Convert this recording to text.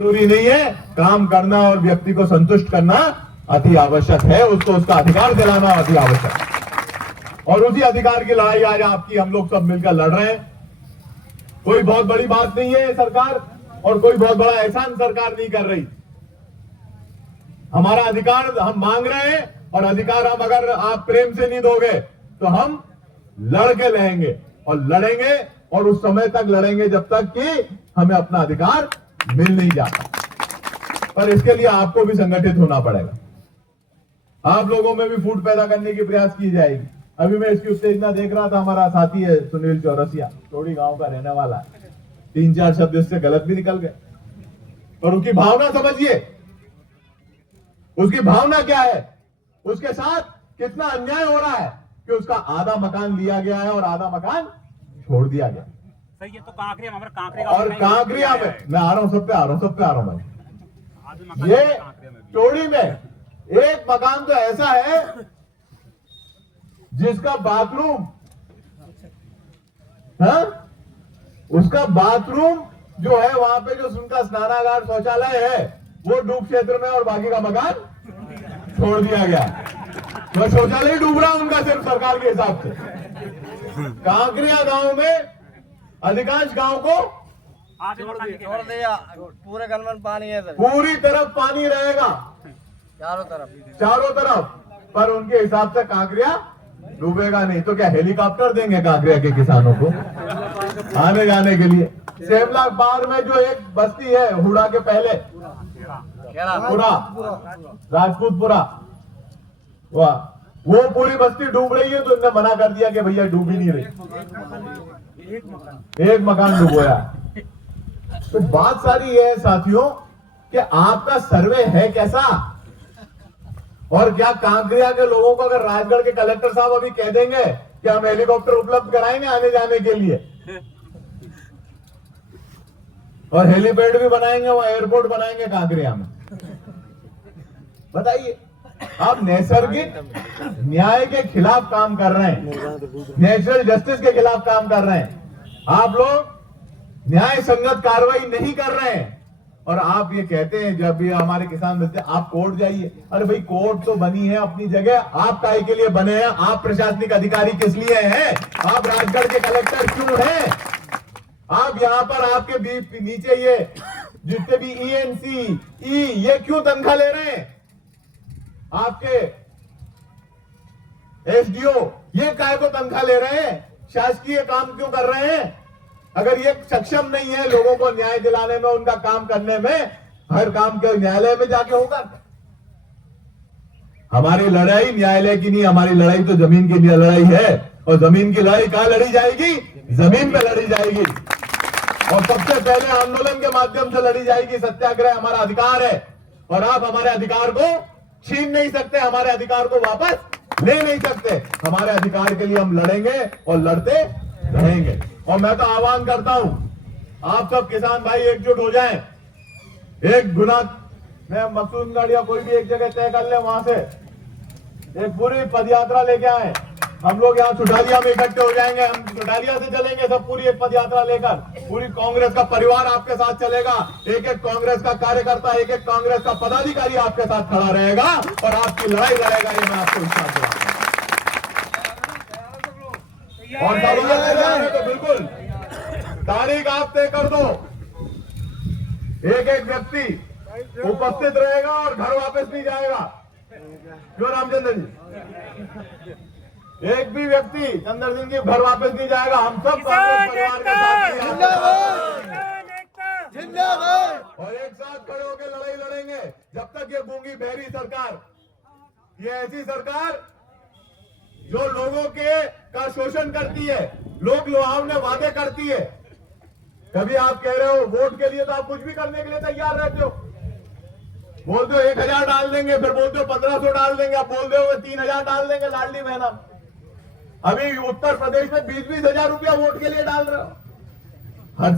जरूरी नहीं है, काम करना और व्यक्ति को संतुष्ट करना अति आवश्यक है, उसको उसका अधिकार दिलाना अति आवश्यक है। और उसी अधिकार की लड़ाई आज आपकी हम लोग सब मिलकर लड़ रहे हैं। कोई बहुत बड़ी बात नहीं है सरकार, और कोई बहुत बड़ा एहसान सरकार नहीं कर रही। हमारा अधिकार हम मांग रहे हैं, और अधिकार हम अगर आप प्रेम से नहीं दोगे तो हम लड़ के रहेंगे और लड़ेंगे, और उस समय तक लड़ेंगे जब तक कि हमें अपना अधिकार मिल नहीं जाता। पर इसके लिए आपको भी संगठित होना पड़ेगा। आप लोगों में भी फूट पैदा करने की प्रयास की जाएगी। अभी मैं इसकी उत्तेजना देख रहा था, हमारा साथी है सुनील चौरसिया, टोड़ी गांव का रहने वाला है, 3-4 शब्द इससे गलत भी निकल गए, पर उसकी भावना समझिए, उसकी भावना क्या है, उसके साथ कितना अन्याय हो रहा है कि उसका आधा मकान लिया गया है और आधा मकान छोड़ दिया गया। सही है, तो कांकरिया में और कांकरिया में मैं आ रहा हूं, सब पे आ रहा हूं मैं। ये टोड़ी में एक मकान तो ऐसा है जिसका बाथरूम, हाँ, उसका बाथरूम जो है वहां पे जो उनका स्नानागार शौचालय है वो डूब क्षेत्र में, और बाकी का मकान छोड़ दिया गया। तो शौचालय ही डूब रहा उनका सिर्फ सरकार के हिसाब से। कांकरिया गांव में अधिकांश गांव को छोड़ दिया, पूरे घर में पानी है, पूरी तरफ पानी रहेगा, चारों तरफ, पर उनके हिसाब से कांकरिया डूबेगा नहीं। तो क्या हेलीकॉप्टर देंगे कांकरिया के किसानों को आने जाने के लिए? सेमला पार में जो एक बस्ती है हुड़ा के पहले, पूरा राजपूतपुरा, वो पूरी बस्ती डूब रही है, तो इन्होंने मना कर दिया कि भैया डूब ही नहीं रही, एक मकान डूबोया। तो बात सारी ये है साथियों कि आपका सर्वे है कैसा, और क्या कांकरिया के लोगों को अगर राजगढ़ के कलेक्टर साहब अभी कह देंगे कि हम हेलीकॉप्टर उपलब्ध कराएंगे आने जाने के लिए, और हेलीपैड भी बनाएंगे, वहां एयरपोर्ट बनाएंगे कांकरिया में, बताइए आप नैसर्गिक न्याय के खिलाफ काम कर रहे हैं, नेचुरल जस्टिस के खिलाफ काम कर रहे हैं। आप लोग न्याय संगत कार्रवाई नहीं कर रहे हैं, और आप ये कहते हैं जब भी हमारे किसान मिलते हैं आप कोर्ट जाइए। अरे भाई कोर्ट तो बनी है अपनी जगह, आप काहे के लिए बने हैं? आप प्रशासनिक अधिकारी किस लिए हैं? आप राजगढ़ के कलेक्टर क्यों हैं? आप यहाँ पर आपके भी नीचे ये जितने भी ENC, ये क्यों तनख्वाह ले रहे हैं? आपके SDO ये काहे को तनख्वाह ले रहे हैं? शासकीय काम क्यों कर रहे हैं? अगर ये सक्षम नहीं है लोगों को न्याय दिलाने में, उनका काम करने में, हर काम के न्यायालय में जाके होगा। हमारी लड़ाई न्यायालय की नहीं, हमारी लड़ाई तो जमीन के लिए लड़ाई है, और जमीन की लड़ाई कहां लड़ी जाएगी? जमीन पे लड़ी जाएगी, और सबसे पहले आंदोलन के माध्यम से लड़ी जाएगी। सत्याग्रह हमारा अधिकार है, और आप हमारे अधिकार को छीन नहीं सकते, हमारे अधिकार को वापस ले नहीं सकते। हमारे अधिकार के लिए हम लड़ेंगे और लड़ते रहेंगे। और मैं तो आह्वान करता हूं आप सब किसान भाई एकजुट हो जाएं, एक गुना में मकसूदगढ़ या कोई भी एक जगह तय कर ले, वहां से एक पूरी पदयात्रा लेके आए। हम लोग यहाँ चुटालिया में इकट्ठे हो जाएंगे, हम चुटालिया से चलेंगे सब, पूरी एक पदयात्रा लेकर। पूरी कांग्रेस का परिवार आपके साथ चलेगा, एक एक कांग्रेस का कार्यकर्ता, एक एक कांग्रेस का पदाधिकारी आपके साथ खड़ा रहेगा और आपकी लड़ाई लड़ेगा, ये मैं आपको विश्वास दिलाता हूं। और तो बिल्कुल तारीख आप तय कर दो, एक एक व्यक्ति उपस्थित रहेगा और घर वापस नहीं जाएगा। क्यों रामचंद्र जी? एक भी व्यक्ति चंद्र सिंह जी घर वापस नहीं जाएगा। हम सब कांग्रेस परिवार के साथ जिंदाबाद, और एक साथ खड़े होकर लड़ाई लड़ेंगे जब तक ये गूंगी बहरी सरकार, ये ऐसी सरकार जो लोगों के का शोषण करती है, लोग लुभावने वादे करती है। कभी आप कह रहे हो वोट के लिए तो आप कुछ भी करने के लिए तैयार रहते हो, बोलते हो 1000 डाल देंगे, फिर बोलते हो 1500 डाल देंगे, आप बोल रहे हो 3000 डाल देंगे लाडली बहना। अभी उत्तर प्रदेश में 20-20 हजार रुपया वोट के लिए डाल रहे हो।